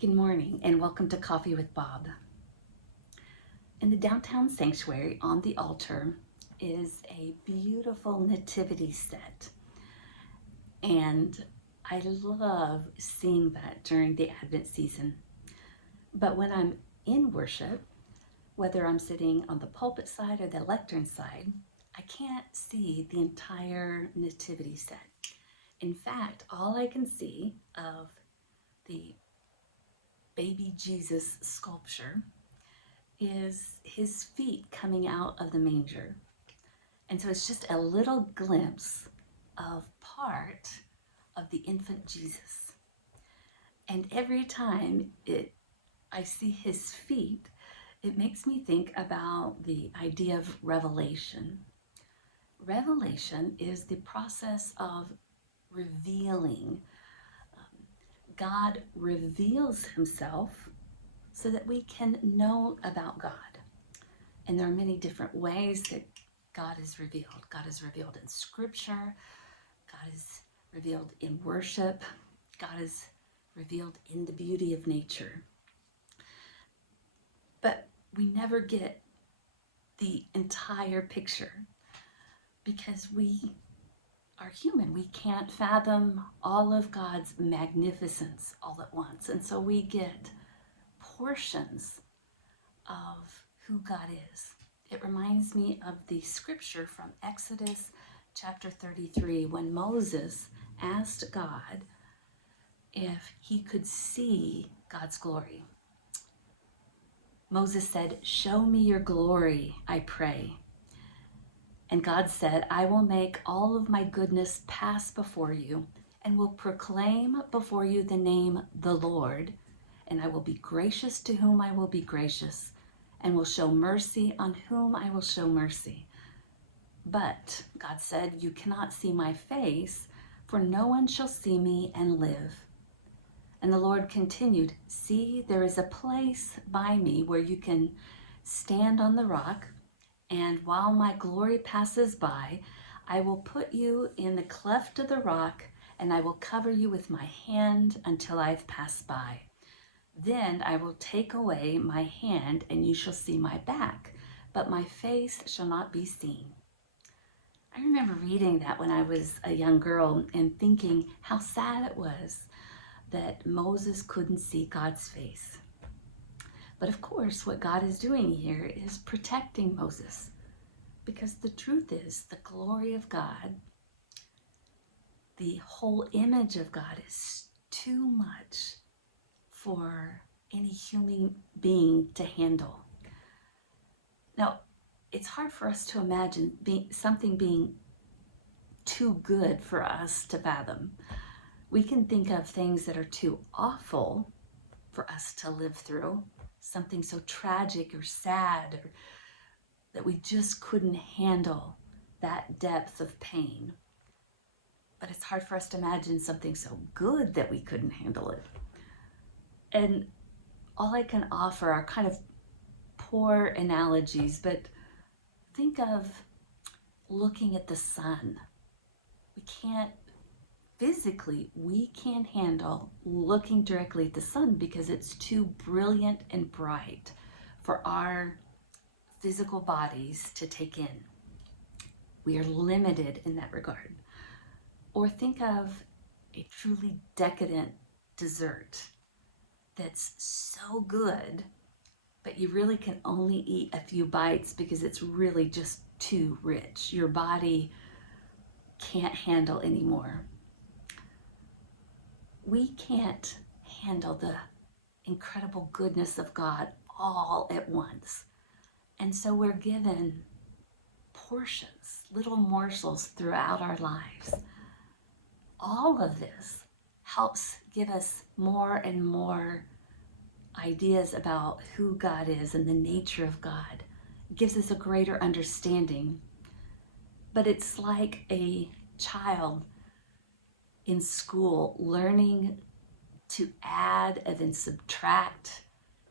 Good morning and welcome to Coffee with Bob. In the downtown sanctuary on the altar is a beautiful nativity set, and I love seeing that during the Advent season. But when I'm in worship, whether I'm sitting on the pulpit side or the lectern side, I can't see the entire nativity set. In fact, all I can see of the baby Jesus sculpture is his feet coming out of the manger. And so it's just a little glimpse of part of the infant Jesus. And every time I see his feet, it makes me think about the idea of revelation. Revelation is the process of revealing. God reveals himself so that we can know about God. And there are many different ways that God is revealed. God is revealed in Scripture. God is revealed in worship. God is revealed in the beauty of nature. But we never get the entire picture because we are human. We can't fathom all of God's magnificence all at once. And so we get portions of who God is. It reminds me of the scripture from Exodus chapter 33 when Moses asked God if he could see God's glory. Moses said, "Show me your glory, I pray." And God said, "I will make all of my goodness pass before you and will proclaim before you the name the Lord, and I will be gracious to whom I will be gracious and will show mercy on whom I will show mercy. But," God said, "you cannot see my face, for no one shall see me and live." And the Lord continued, "See, there is a place by me where you can stand on the rock, and while my glory passes by, I will put you in the cleft of the rock, and I will cover you with my hand until I've passed by. Then I will take away my hand, and you shall see my back, but my face shall not be seen." I remember reading that when I was a young girl and thinking how sad it was that Moses couldn't see God's face. But of course, what God is doing here is protecting Moses, because the truth is the glory of God, the whole image of God, is too much for any human being to handle. Now, it's hard for us to imagine something being too good for us to fathom. We can think of things that are too awful for us to live through, something so tragic or sad, or that we just couldn't handle that depth of pain. But it's hard for us to imagine something so good that we couldn't handle it. And all I can offer are kind of poor analogies, but think of looking at the sun. We can't handle looking directly at the sun because it's too brilliant and bright for our physical bodies to take in. We are limited in that regard. Or think of a truly decadent dessert that's so good, but you really can only eat a few bites because it's really just too rich. Your body can't handle anymore. We can't handle the incredible goodness of God all at once. And so we're given portions, little morsels throughout our lives. All of this helps give us more and more ideas about who God is and the nature of God. It gives us a greater understanding. But it's like a child in school learning to add and then subtract,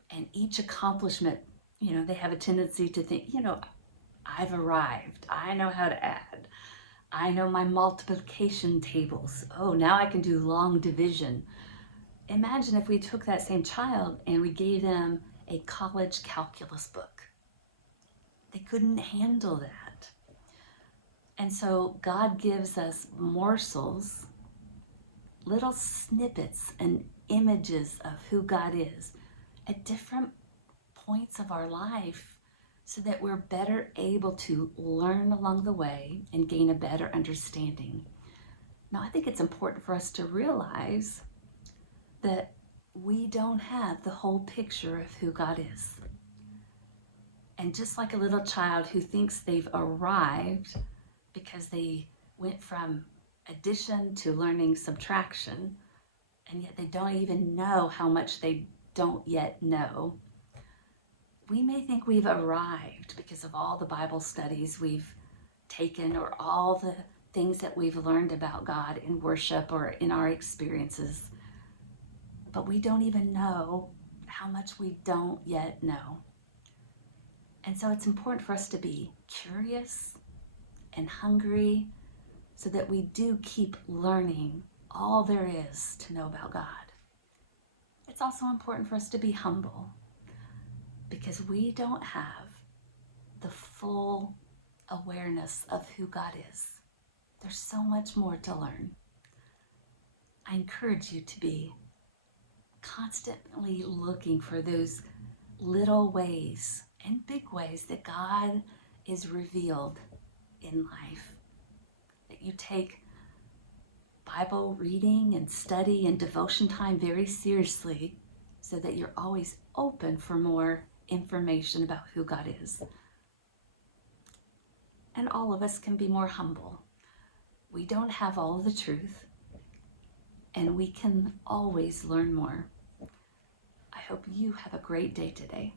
and each accomplishment, they have a tendency to think, I've arrived. I know how to add. I know my multiplication tables. Oh, now I can do long division. imagine if we took that same child and we gave them a college calculus book. They couldn't handle that. And so God gives us morsels, little snippets and images of who God is at different points of our life so that we're better able to learn along the way and gain a better understanding. Now, I think it's important for us to realize that we don't have the whole picture of who God is. And just like a little child who thinks they've arrived because they went from addition to learning subtraction, and yet they don't even know how much they don't yet know, we may think we've arrived because of all the Bible studies we've taken or all the things that we've learned about God in worship or in our experiences, but we don't even know how much we don't yet know. And so it's important for us to be curious and hungry so that we do keep learning all there is to know about God. It's also important for us to be humble because we don't have the full awareness of who God is. There's so much more to learn. I encourage you to be constantly looking for those little ways and big ways that God is revealed in life. That you take Bible reading and study and devotion time very seriously so that you're always open for more information about who God is. And all of us can be more humble. We don't have all of the truth, and we can always learn more. I hope you have a great day today.